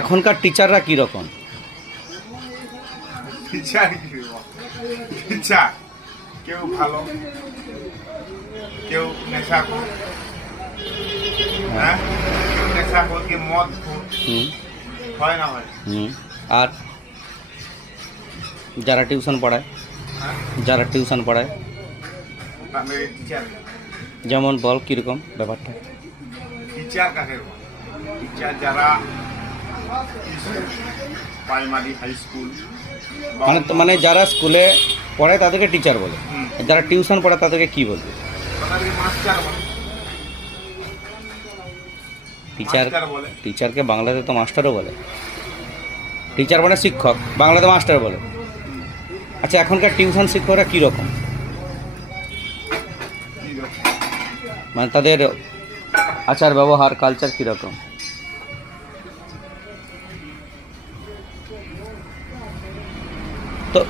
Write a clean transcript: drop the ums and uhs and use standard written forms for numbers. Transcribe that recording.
এখনকার টিচাররা কি রকম? টিচার টিচার কেউ ভালো, কেউ নেশাখোর, হ্যাঁ, কেউ নেশাখোর, কেউ মদ খোর, হয় না হয়? আর যারা টিউশন পড়ায়, হ্যাঁ, যারা টিউশন পড়ায় তাহলে টিচার, যেমন বল কীরকম ব্যাপারটা? টিচার কাকে বলে? টিচার যারা প্রাইমারি, হাই স্কুল, মানে যারা স্কুলে পড়ায় তাদেরকে টিচার বলে, যারা টিউশন পড়ায় তাদেরকে কি বলবে? তাদেরকে মাস্টার বলে। টিচার, মাস্টার বলে। টিচারকে বাংলাতে তো মাস্টারও বলে। টিচার মানে শিক্ষক, বাংলাতে মাস্টার বলে। আচ্ছা, এখনকার টিউশন শিক্ষকরা কীরকম? মানে তাদের আচার ব্যবহার কালচার কীরকম? তো